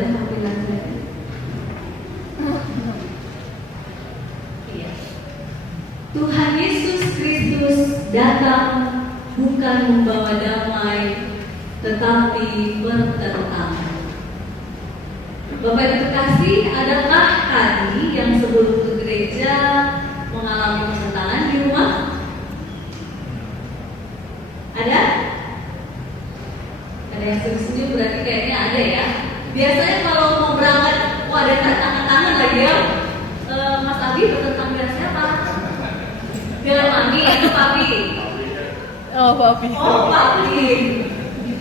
Boleh panggilan saya? Iya. Tuhan Yesus Kristus datang bukan membawa damai, tetapi bertentangan. Bapak Ibu terkasih, adakah tadi yang sebelum ke gereja mengalami pertentangan di rumah? Ada? Ada yang setuju, berarti kayaknya ada ya. Biasanya kalau mau berangkat, ada tangan-tangan lagi ya. Mas Abi bertentang dengan siapa? Dengan Mami atau Papi? Oh, Papi. Oh, Papi.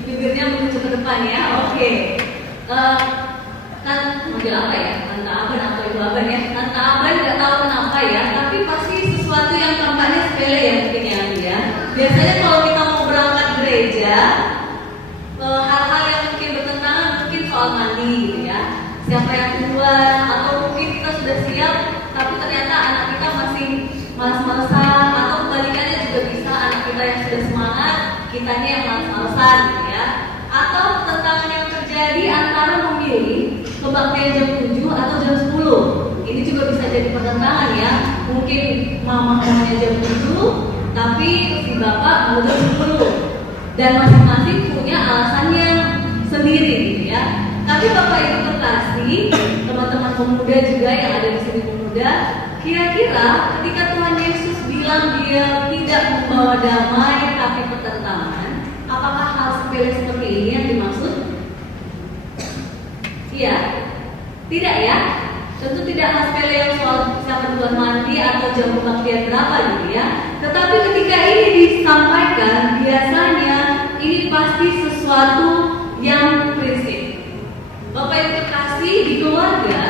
Bibirnya menuju ke depan ya. Oke. Kan manggil apa ya? Tante Aban atau Ibu Aban ya? Tante Aban nggak tahu kenapa ya, tapi pasti sesuatu yang tampaknya sepele ya mungkin ya. Biasanya kalau kita mau berangkat gereja, hal-hal yang mungkin bertentangan mungkin soal mandi gitu ya. Siapa yang duluan, atau mungkin kita sudah siap, tapi ternyata anak kita masih malas-malasan, atau kebalikannya juga bisa anak kita yang sudah semangat, kitanya yang malas-malasan gitu ya. Atau pertentangan yang terjadi antara memilih kebaktian jam 7 atau jam 10. Ini juga bisa jadi pertentangan ya. Mungkin mama maunya jam 7, tapi si bapak mau jam 10. Dan masing-masing punya alasannya sendiri gitu ya. Tapi Bapak Ibu terkasih, teman-teman pemuda juga yang ada di sini pemuda, kira-kira ketika Tuhan Yesus bilang dia tidak membawa damai tapi pertentangan, apakah hal sepele seperti ini yang dimaksud? Iya, tidak ya? Tentu tidak hal sepele yang soal siapa duluan mandi atau jam kebaktian berapa gitu ya. Tetapi ketika ini disampaikan, biasanya ini pasti sesuatu yang prinsip. Bapak Ibu terkasih, di keluarga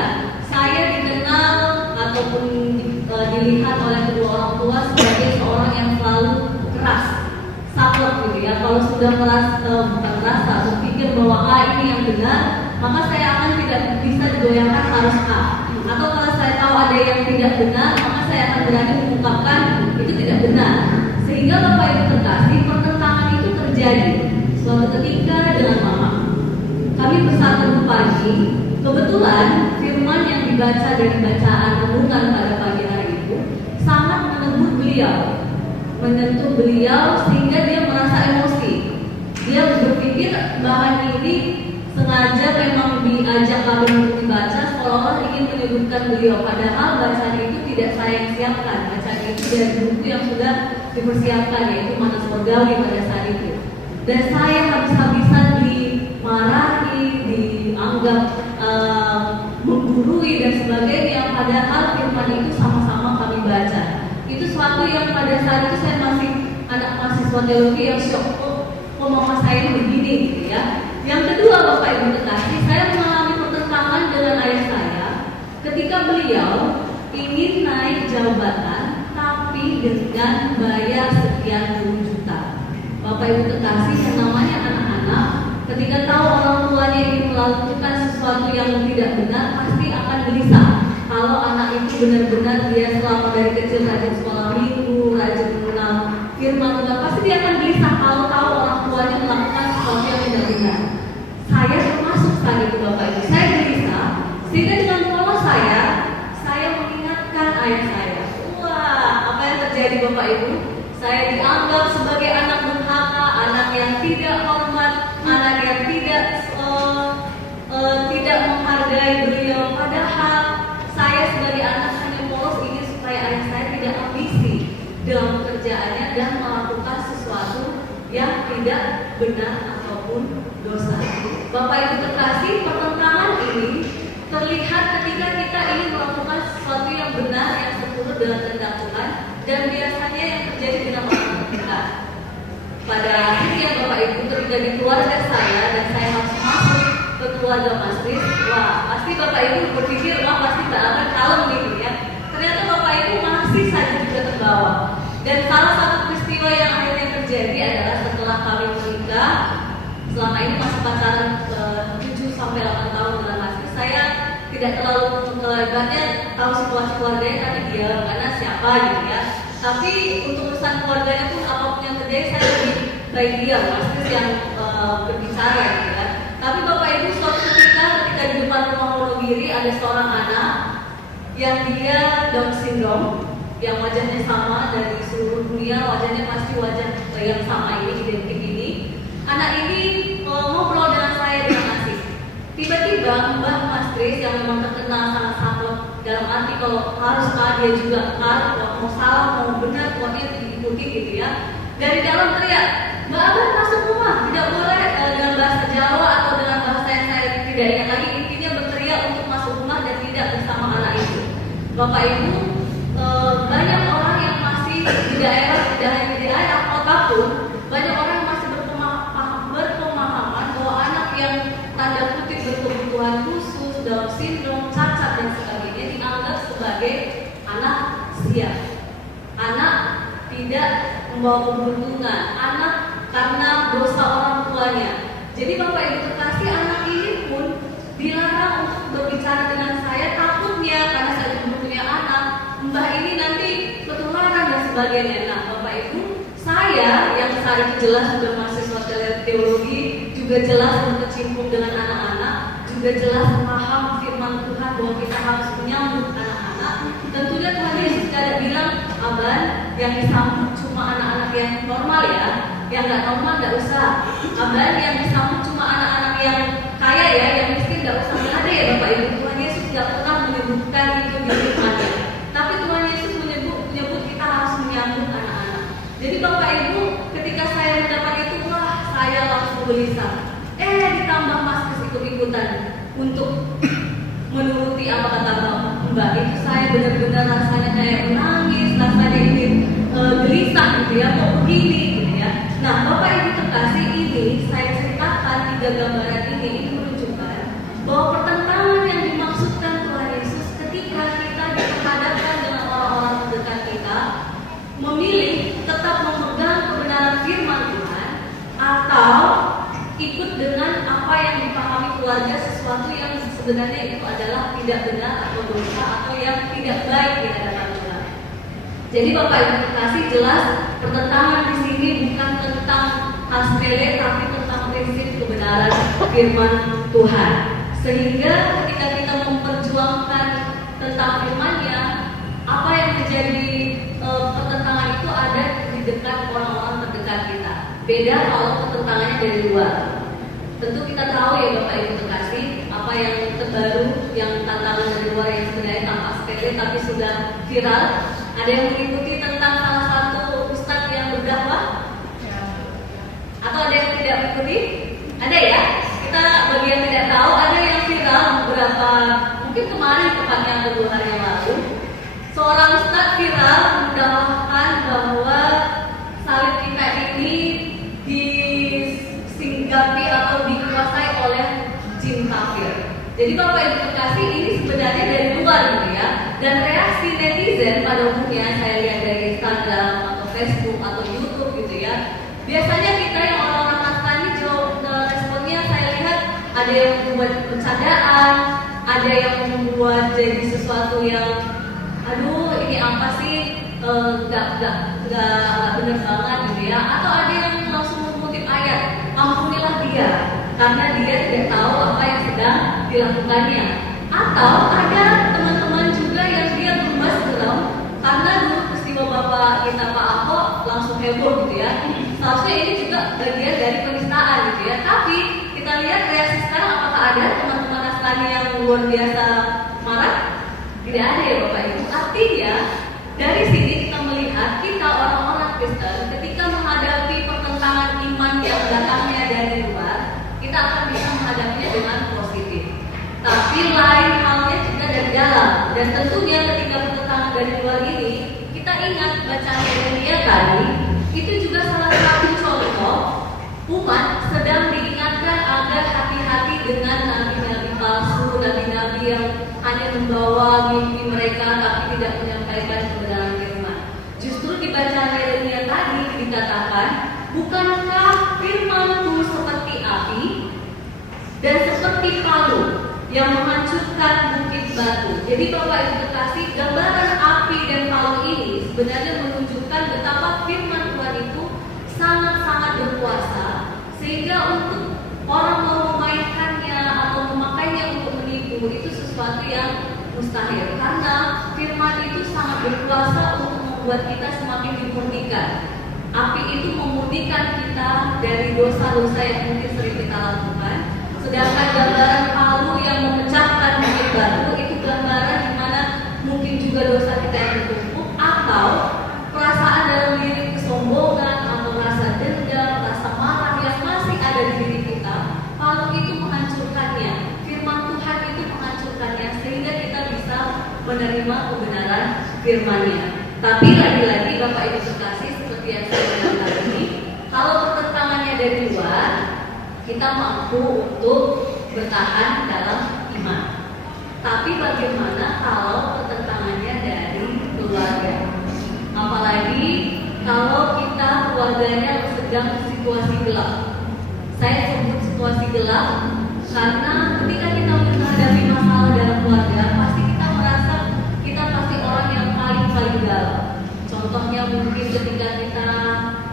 saya dikenal ataupun dilihat oleh kedua orang tua sebagai seorang yang selalu keras, saklek gitu ya. Kalau sudah bukan merasa berpikir bahwa ini yang benar, maka saya akan tidak bisa digoyahkan harus A. Atau kalau saya tahu ada yang tidak benar, maka saya akan berani mengungkapkan itu tidak benar. Sehingga Bapak Ibu terkasih, pertentangan itu terjadi suatu ketika dengan mama. Kami bersatu pagi, kebetulan firman yang dibaca dari bacaan renungan pada pagi hari itu sangat menegur beliau, menyentuh beliau sehingga dia merasa emosi. Dia berpikir bahan ini sengaja memang diajak kami untuk dibaca seolah-olah ingin menyebutkan beliau, padahal bacaan itu tidak saya yang siapkan. Bacaan itu dari buku yang sudah dipersiapkan, yaitu Mana Surgawi pada saat itu. Dan saya habis-habisan dimarahi, dianggap menggurui dan sebagainya, padahal firman itu sama-sama kami baca. Itu suatu yang pada saat itu saya masih anak mahasiswa teologi yang shock, kok mama saya ini begini gitu ya. Yang kedua Bapak Ibu terkasih, saya mengalami pertentangan dengan ayah saya ketika beliau ingin naik jabatan tapi dengan bayar sekian puluh juta. Bapak Ibu terkasih, yang namanya anak-anak ketika tahu orang tuanya ingin melakukan sesuatu yang tidak benar, pasti akan gelisah. Kalau anak itu benar-benar dia selama dari kecil rajin sekolah minggu, rajin mengenal firman Tuhan, pasti dia akan gelisah kalau tahu orang tuanya melakukan sesuatu yang tidak benar. Saya termasuk saat itu Bapak Ibu, saya gelisah, sehingga dengan pola saya mengingatkan ayah saya. Wah, apa yang terjadi Bapak Ibu? Saya dianggap sebagai anak durhaka, anak yang tidak hormat, anak yang tidak menghargai beliau. Padahal saya sebagai anak hanya polos ingin supaya ayah saya tidak ambisi dalam pekerjaannya dan melakukan sesuatu yang tidak benar ataupun dosa. Bapak Ibu terkasih, pertentangan ini terlihat ketika kita ingin melakukan sesuatu yang benar, yang seturut dengan kehendak Tuhan, dan biasanya yang terjadi dengan orang kita. Pada akhirnya Bapak Ibu, ketika di keluarga saya dan saya harus masuk ke keluarga Mas Riz, wah pasti Bapak Ibu berpikir, wah pasti tak akan kalem gitu ya. Ternyata Bapak Ibu masih saja juga terbawa. Dan salah satu peristiwa yang akhirnya terjadi adalah setelah kami menikah, selama ini masih pacaran 7-8 tahun dengan Mas Riz, saya tidak terlalu ibaratnya tahu situasi keluarganya, tapi dia karena siapa gitu ya. Tapi untuk urusan keluarganya pun apapun yang terjadi, saya lebih baik dia Mas Riz yang berbicara gitu ya. Tapi Bapak Ibu, suatu ketika di ada seorang anak yang dia Down syndrome, yang wajahnya sama dari seluruh dunia, wajahnya pasti wajah yang sama ini, identik ini. Anak ini ngobrol dengan saya dengan asik. Tiba-tiba Mbah Mas Kris yang memang terkenal sangat saklek dalam arti kalau harus dia juga mau salah mau benar pokoknya diikuti gitu ya. Dari dalam teriak, Mbak Aban masuk rumah, tidak boleh dengan bahasa Jawa atau dengan bahasa yang saya tidak ingat lagi. Intinya berteriak untuk masuk rumah dan tidak bersama anak itu. Bapak Ibu, banyak orang yang masih di daerah, tidak hanya di daerah kota pun, banyak orang yang masih berpemahaman bahwa anak yang tanda kutip berkebutuhan khusus, Down syndrome, cacat dan sebagainya dianggap sebagai anak sial, anak tidak membawa keberuntungan, anak karena dosa orang tuanya. Jadi Bapak Ibu terkasih, anak ini pun dilarang untuk berbicara dengan saya, takutnya karena saya belum punya anak, mbah ini nanti ketularan dan sebagainya. Nah Bapak Ibu, saya yang saat itu jelas sudah mahasiswa teologi, juga jelas berkecimpung dengan anak-anak, juga jelas paham firman Tuhan bahwa kita harus menyambut anak-anak. Tentunya Tuhan Yesus tidak bilang, Aban yang disambut cuma anak-anak yang normal ya, yang nggak normal nggak usah. Aban yang disambut cuma anak-anak yang kaya ya, yang miskin nggak usah. Nggak ada ya Bapak Ibu. Tuhan Yesus tidak pernah menyebutkan itu di firman-Nya. Tapi Tuhan Yesus menyebut kita harus menyambut anak-anak. Jadi Bapak Ibu, ketika saya mendapat itu, wah saya langsung gelisah. Ditambah Mas Kris ikut-ikutan untuk menuruti apa kata Mbak, itu saya benar-benar rasanya kayak menangis, rasanya ingin gelisah gitu ya, kok begini gitu ya. Nah Bapak Ibu terkasih, ini saya ceritakan 3 gambaran ini menunjukkan bahwa pertentangan yang dimaksudkan Tuhan Yesus ketika kita diperhadapkan dengan orang-orang terdekat kita, memilih tetap memegang kebenaran firman Tuhan atau ikut dengan apa yang dipahami keluarga, sesuatu yang sebenarnya itu adalah tidak benar atau dosa atau yang tidak baik di hadapan Tuhan. Jadi Bapak Ibu terkasih, jelas pertentangan di sini bukan tentang hal sepele, tapi tentang prinsip kebenaran firman Tuhan. Sehingga ketika kita memperjuangkan tentang firman-Nya, apa yang menjadi pertentangan itu ada di dekat orang-orang terdekat kita. Beda kalau pertentangannya dari luar. Tentu kita tahu ya Bapak Ibu terkasih, apa yang terbaru, yang tantangan dari luar yang sebenarnya tampak sepele tapi sudah viral. Ada yang mengikuti tentang salah satu ustadz yang berdakwah? Atau ada yang tidak mengikuti? Ada ya? Kita bagi yang tidak tahu, ada yang viral beberapa, mungkin kemarin tepatnya 2 hari yang lalu. Seorang ustadz viral mendakwahkan bahwa salib kita ini disinggapi atau dikuasai oleh jin kafir. Jadi Bapak Ibu terkasih, ini sebenarnya dari luar gitu ya. Dan reaksi netizen pada umumnya saya lihat dari Instagram atau Facebook atau YouTube gitu ya. Biasanya kita yang orang-orang Nasrani responnya saya lihat ada yang membuat bercandaan, ada yang membuat jadi sesuatu yang aduh ini apa sih, nggak benar banget gitu ya. Atau ada yang langsung mengutip ayat, ampunilah dia karena dia tidak tahu apa yang sedang dilakukannya. Atau ada teman-teman juga yang dia gemas geram karena dulu peristiwa bapak kita Pak Ahok langsung heboh gitu ya. Seharusnya ini juga bagian dari penistaan gitu ya. Tapi kita lihat reaksi sekarang, apakah ada teman-teman Nasrani yang luar biasa marah? Tidak ada ya Bapak Ibu. Artinya dari sini kita melihat kita orang-orang Kristen ketika menghadapi pertentangan iman yang datangnya dari luar, kita akan bisa menghadapinya dengan positif. Tapi lain halnya juga dari dalam. Dan tentunya ketika pertentangan dari luar ini, kita ingat bacaan Yeremia tadi, itu juga salah satu contoh umat sedang diingatkan agar hati-hati dengan nabi-nabi palsu, nabi-nabi yang hanya membawa mimpi mereka tapi tidak menyampaikan kebenaran firman. Justru di bacaan Yeremia tadi dikatakan, bukankah firman-Ku seperti api dan seperti palu yang menghancurkan bukit batu. Jadi Bapak Ibu terkasih, gambaran api dan palu ini sebenarnya menunjukkan betapa firman Tuhan itu sangat-sangat berkuasa, sehingga untuk orang mau memainkannya atau memakainya untuk menipu itu sesuatu sesuatu yang mustahil, karena firman itu sangat berkuasa untuk membuat kita semakin dimurnikan. Api itu memurnikan kita dari dosa-dosa yang mungkin sering kita lakukan. Sedangkan gambaran palu yang memecahkan bukit batu itu gambaran di mana mungkin juga dosa kita yang bertumpuk, atau perasaan dalam diri kesombongan atau rasa dendam, rasa marah yang masih ada di diri kita. Palu itu menghancurkannya, firman Tuhan itu menghancurkannya, sehingga kita bisa menerima kebenaran firman-Nya. Tapi lagi-lagi Bapak Ibu terkasih, seperti yang saya bilang tadi, kalau pertentangannya dari luar, kita mampu untuk bertahan dalam iman. Tapi bagaimana kalau pertentangannya dari keluarga? Apalagi kalau kita keluarganya sedang situasi gelap. Saya sebut situasi gelap karena ketika kita menghadapi masalah dalam keluarga, pasti kita merasa kita pasti orang yang paling galau. Contohnya mungkin ketika kita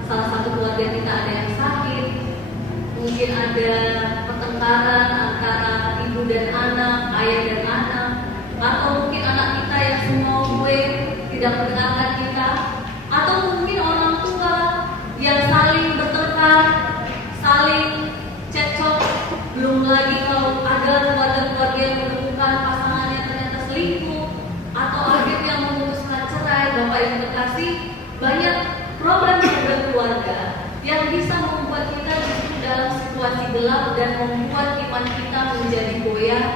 salah satu keluarga kita ada yang sakit, mungkin ada pertengkaran antara ibu dan anak, ayah dan anak, atau mungkin anak kita yang semua gue tidak mendengarkan kita, atau mungkin orang tua yang saling bertengkar, saling cekcok. Belum lagi kalau ada keluarga-keluarga yang menemukan pasangannya ternyata selingkuh, atau akhirnya memutuskan cerai. Bapak Ibu terkasih, banyak problem dalam keluarga yang bisa membuat kita justru dalam situasi gelap dan membuat iman kita menjadi goyah,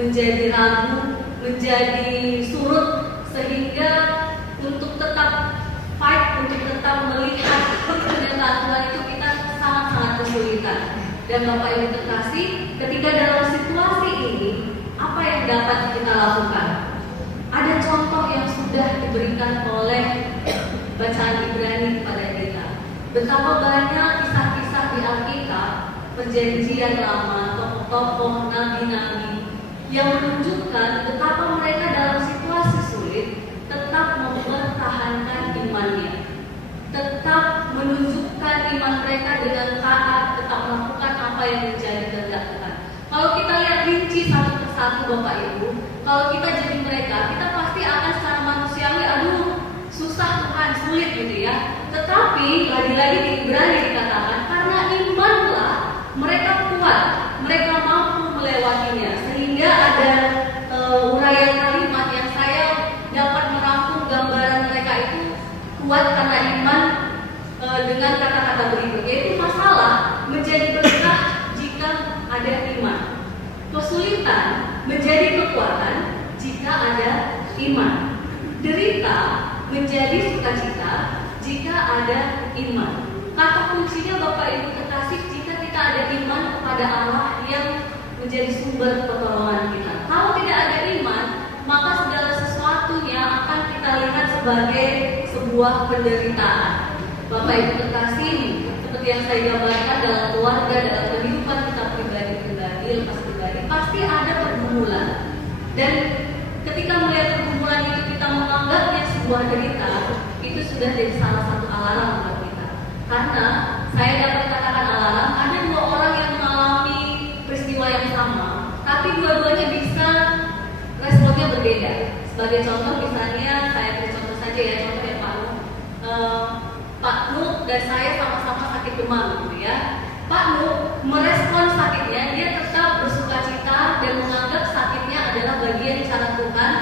menjadi ragu, menjadi surut, sehingga untuk tetap fight, untuk tetap melihat kenyataan Tuhan itu kita sangat-sangat kesulitan. Dan Bapak Ibu terkasih, ketika dalam situasi ini, apa yang dapat kita lakukan? Ada contoh yang sudah diberikan oleh bacaan Ibrani kepada kita. Betapa banyak kisah-kisah di Alkitab, perjanjian lama, tokoh-tokoh, nabi-nabi yang menunjukkan betapa mereka dalam situasi sulit tetap mempertahankan imannya, tetap menunjukkan iman mereka dengan taat, tetap melakukan apa yang menjadi kehendak Tuhan. Kalau kita lihat rinci satu persatu Bapak Ibu, kalau kita jadi mereka, kita pasti akan secara manusiawi, aduh susah Tuhan, sulit gitu ya. Tetapi lagi-lagi di Ibrani dikatakan karena imanlah mereka kuat, mereka mampu melewatinya. Sehingga ada uraian kalimat yang saya dapat merangkum gambaran mereka itu kuat karena iman dengan kata-kata berikut, yaitu masalah menjadi berkah jika ada iman, kesulitan menjadi kekuatan jika ada iman, derita menjadi sukacita jika ada iman. Kata kuncinya Bapak Ibu terkasih, jika kita ada iman kepada Allah yang menjadi sumber pertolongan kita. Kalau tidak ada iman, maka segala sesuatunya akan kita lihat sebagai sebuah penderitaan. Bapak Ibu terkasih, seperti yang saya gambarkan dalam keluarga, dalam kehidupan kita pribadi-pribadi, lepas pribadi, pasti ada pergumulan. Dan ketika melihat pergumulan itu kita menganggapnya sebuah derita, itu sudah jadi salah satu alarm buat kita. Karena saya dapat katakan alarm, ada dua orang yang mengalami peristiwa yang sama, tapi dua-duanya bisa responnya berbeda. Sebagai contoh misalnya, saya beri contoh saja ya, contohnya Pak Nuk dan saya sama-sama sakit demam gitu ya. Pak Nuk merespon sakitnya, dia tetap bersukacita dan menganggap sakitnya adalah bagian cara Tuhan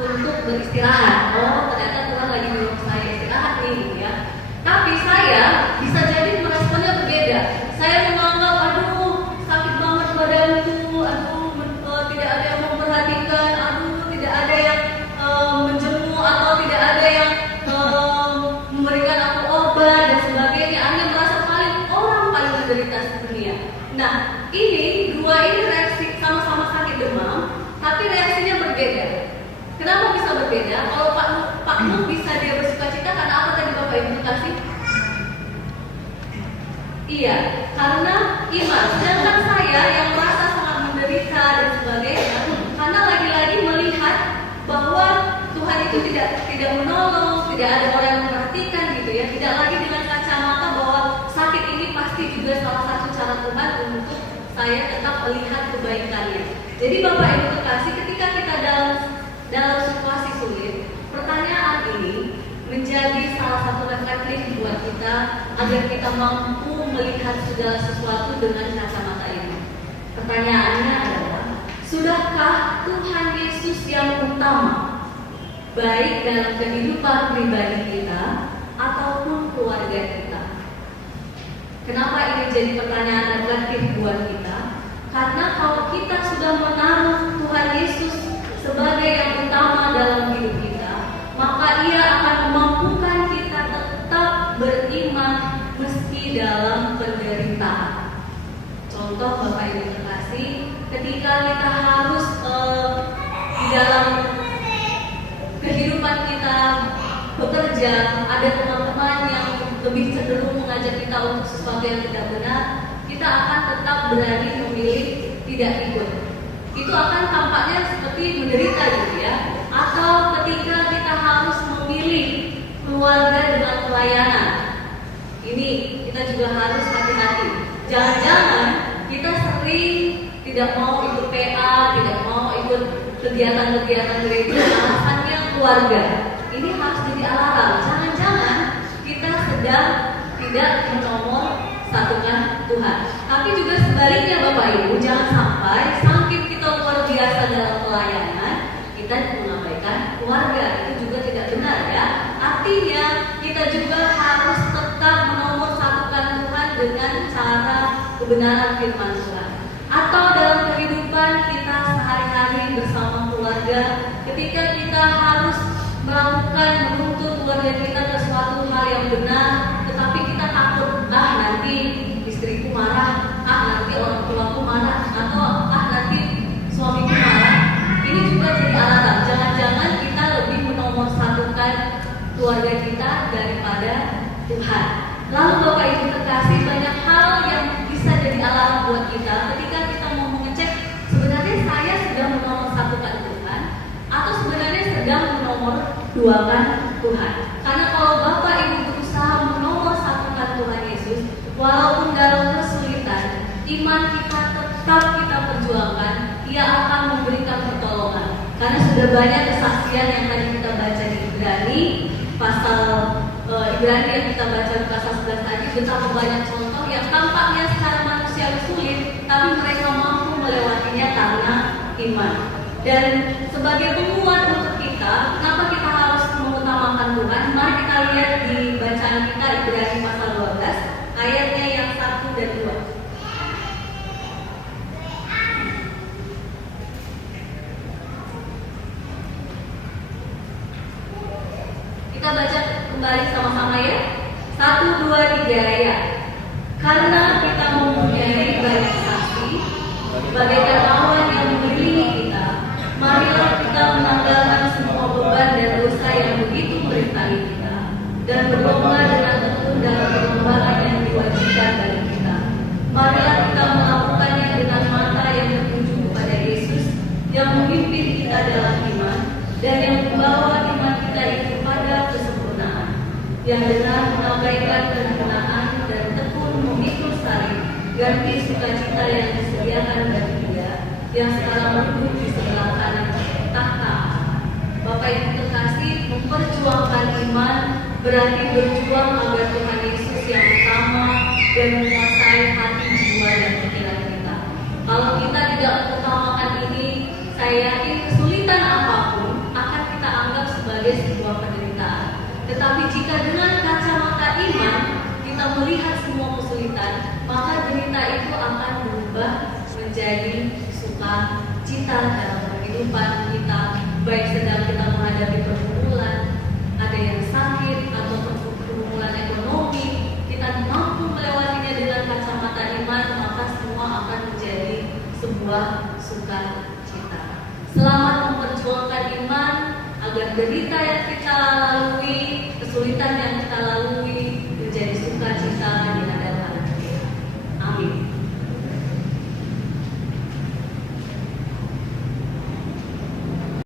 untuk beristirahat. Oh, ternyata Tuhan lagi menyuruh saya istirahat nih gitu ya. Tapi saya bisa jadi meresponnya berbeda. Saya menganggap, aduh sakit banget badanku, aduh tidak ada yang memperhatikan, aduh tidak ada yang menjenguk, atau tidak ada yang memberikan aku obat dan sebagainya. Hanya merasa orang paling menderita sedunia. Nah, dua ini reaksi sama-sama sakit demam, tapi reaksinya berbeda. Kenapa bisa berbeda? Kalau Pak Nuk bisa dia bersukacita karena apa tadi Bapak Ibu kasih? Iya, karena iman. Sedangkan saya yang merasa sangat menderita dan sebagainya, karena lagi-lagi melihat bahwa Tuhan itu tidak menolong, tidak ada orang yang memperhatikan gitu ya. Tidak lagi dengan kacamata bahwa sakit ini pasti juga salah satu cara Tuhan untuk saya tetap melihat kebaikannya. Jadi Bapak Ibu terkasih, ketika kita dalam situasi sulit, pertanyaan ini menjadi salah satu reflektif buat kita agar kita mampu melihat segala sesuatu dengan kacamata ini. Pertanyaannya adalah, sudahkah Tuhan Yesus yang utama, baik dalam kehidupan pribadi kita ataupun keluarga kita? Kenapa ini jadi pertanyaan reflektif buat kita? Karena kalau kita sudah menaruh Tuhan Yesus sebagai yang utama dalam hidup kita, maka Ia akan memampukan kita tetap beriman meski dalam penderitaan. Contoh Bapak Ibu terkasih, ketika kita harus di dalam kehidupan kita bekerja, ada teman-teman yang lebih cenderung mengajak kita untuk sesuatu yang tidak benar, kita akan tetap berani memilih tidak ikut. Itu akan tampaknya seperti menderita gitu ya. Atau ketika kita harus memilih keluarga dengan pelayanan, ini kita juga harus hati-hati. Jangan-jangan kita sering tidak mau ikut PA, tidak mau ikut kegiatan-kegiatan gereja, alasannya keluarga. Ini harus jadi alarm. Jangan-jangan kita sedang tidak menomor satukan Tuhan. Tapi juga sebaliknya Bapak Ibu, jangan sampai saking kita luar biasa dalam pelayanan, kita mengabaikan keluarga. Itu juga tidak benar ya. Artinya kita juga harus tetap menomorsatukan Tuhan dengan cara kebenaran firman Tuhan. Atau dalam kehidupan kita sehari-hari bersama keluarga, ketika kita harus melakukan menuntut keluarga kita ke suatu hal yang benar, tetapi kita takut, nanti istriku marah, nanti orang tuaku marah, atau nanti suamiku marah. Ini juga jadi alasan. Jangan-jangan kita lebih menomorsatukan keluarga kita daripada Tuhan. Lalu Bapak Ibu terkasih, banyak hal yang bisa jadi alarm buat kita ketika kita mau mengecek sebenarnya saya sedang menomorsatukan Tuhan atau sebenarnya sedang menomorduakan Tuhan. Karena kalau Bapak Ibu berusaha menomorsatukan Tuhan Yesus, walaupun dalam kesulitan, iman kita tetap kita perjuangkan, Ia akan memberikan pertolongan. Karena sudah banyak kesaksian yang tadi kita baca di Ibrani, Ibrani yang kita baca di pasal 11 tadi, betapa banyak contoh yang tampaknya secara manusia sulit, tapi mereka mampu melewatinya karena iman. Dan sebagai penguat untuk kita, kenapa kita harus mengutamakan Tuhan? Mari kita lihat di bacaan kita Ibrani pasal 12, ayatnya yang 1 dan 2. Kita baca kembali sama-sama ya. 1, 2, 3 ya. Karena kita mempunyai banyak saksi, bagaikan awan yang mengelilingi kita, marilah kita menanggalkan semua beban dan dosa yang begitu merintangi kita, dan berlomba dengan tekun dalam perlombaan yang diwajibkan bagi kita. Marilah kita melakukannya dengan mata yang tertuju kepada Yesus, yang memimpin kita dalam iman, dan yang membawa iman kita itu pada kesempurnaan, yang dengan mengabaikan kehinaan dan tekun memikul salib, ganti sukacita yang disediakan bagi Dia, yang sekarang duduk di sebelah kanan tahta. Bapak Ibu terkasih, memperjuangkan iman berarti berjuang agar Tuhan Yesus yang utama dan menguasai hati, jiwa, dan pikiran kita. Kalau kita tidak mengutamakan ini, saya yakin kesulitan apapun akan kita anggap sebagai sebuah penderitaan. Tetapi jika dengan kacamata iman kita melihat semua kesulitan, maka derita itu akan berubah menjadi sukacita dalam kehidupan kita, baik sedang kita menghadapi pergumulan, ada yang sakit atau pergumulan ekonomi, kita mampu melewatinya dengan kacamata iman, maka semua akan menjadi sebuah sukacita. Selamat memperjuangkan iman agar derita yang kita lalui, kesulitan yang kita lalui